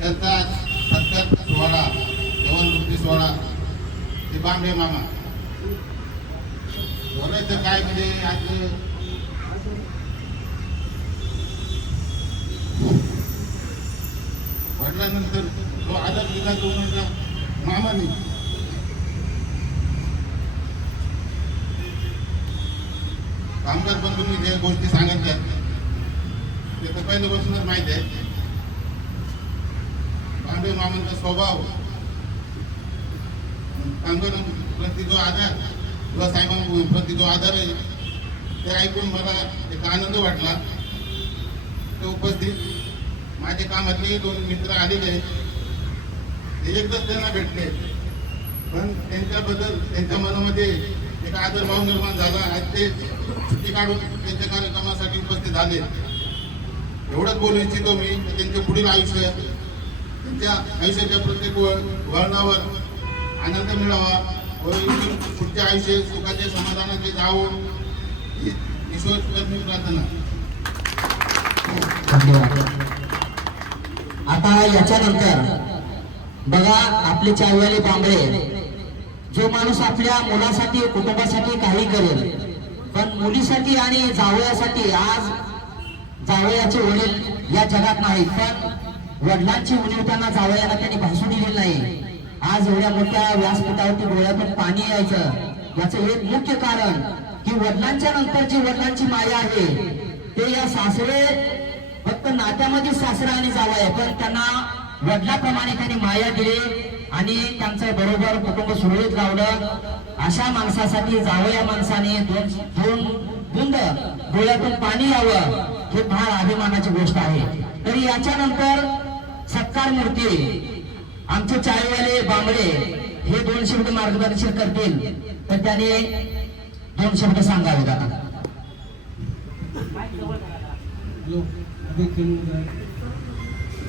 त्यांचा सत्कार सोहळा, जवानवृत्ती सोहळा ते बांबे मामा बोलायचं काय म्हणजे आज वडिलांनंतर जो आदर दिला तो माझा मामाने. कामगार बंधूंनी ज्या गोष्टी सांगितल्या ते तर पहिल्यापासूनच माहिती आहे. बांबे मामांचा स्वभाव, कामगारांप्रती जो आधार किंवा साहेबांप्रती जो आधार आहे ते ऐकून मला एक आनंद वाटला. ते उपस्थित माझे कामातले 2 मित्र आलेले आहेत, ते एकदाच त्यांना भेटले, पण त्यांच्याबद्दल त्यांच्या मनामध्ये एक आदरभाव निर्माण झाला. आज ते सुट्टी काढून त्यांच्या कार्यक्रमासाठी उपस्थित झाले. एवढंच बोलू इच्छितो मी, त्यांचे पुढील आयुष्य, त्यांच्या आयुष्याच्या प्रत्येक वळणावर आनंद मिळावा व पुढचे आयुष्य सुखाचे समाधानाचे जावो ही ईश्वरचरणी प्रार्थना. आता याच्यानंतर बघा, आपले चायवाले बांबळे, जो माणूस आपल्या मुलासाठी कुटुंबासाठी काही करेल, पण मुलीसाठी आणि जावयासाठी, आज जावयाचे वडील या जगात नाहीत, पण वडिलांची उणीव त्यांना जावयाला त्यांनी भासू दिलेली नाही. आज एवढ्या मोठ्या व्यासपीठावरती डोळ्यातून पाणी यायचं, याचं एक मुख्य कारण की वडिलांच्या नंतर जी वडिलांची माया आहे ते या सासरे फक्त नात्यामध्ये सासरा आणि जावया, पण त्यांना वडिलाप्रमाणे त्यांनी माया दिली आणि त्यांचं बरोबर कुटुंब सुरळीत लावलं. अशा माणसासाठी जावया माणसाने दोन बुंद डोळ्यातून पाणी यावं हे फार अभिमानाची गोष्ट आहे. तरी याच्यानंतर सत्कार मूर्ती आमचे चायवाले बांबळे हे 2 शब्द मार्गदर्शन करतील, तर त्याने 2 शब्द सांगावे. आता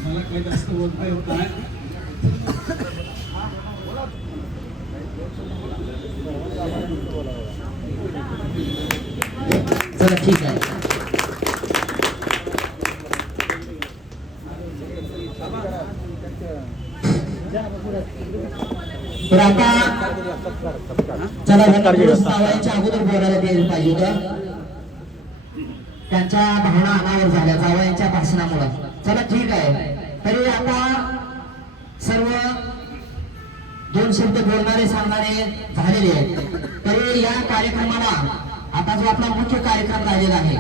मला काही जास्त बोलता येत नाही. चला ठीक आहे. तर आता चला जावयाच्या अगोदर बोलायला द्यायला पाहिजे होतं. त्यांच्या भावना अनावर झाल्या जावयांच्या भाषणामुळे. चला ठीक आहे. तरी आता सर्व 2 शब्द बोलणारे सांगणारे झालेले आहेत. तरी या कार्यक्रमाला आता जो आपला मुख्य कार्यक्रम राहिलेला आहे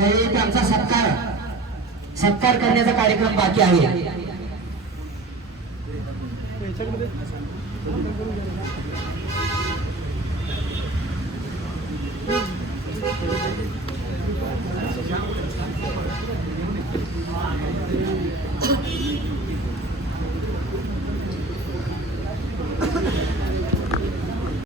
तरी त्यांचा सत्कार करण्याचा कार्यक्रम बाकी आहे.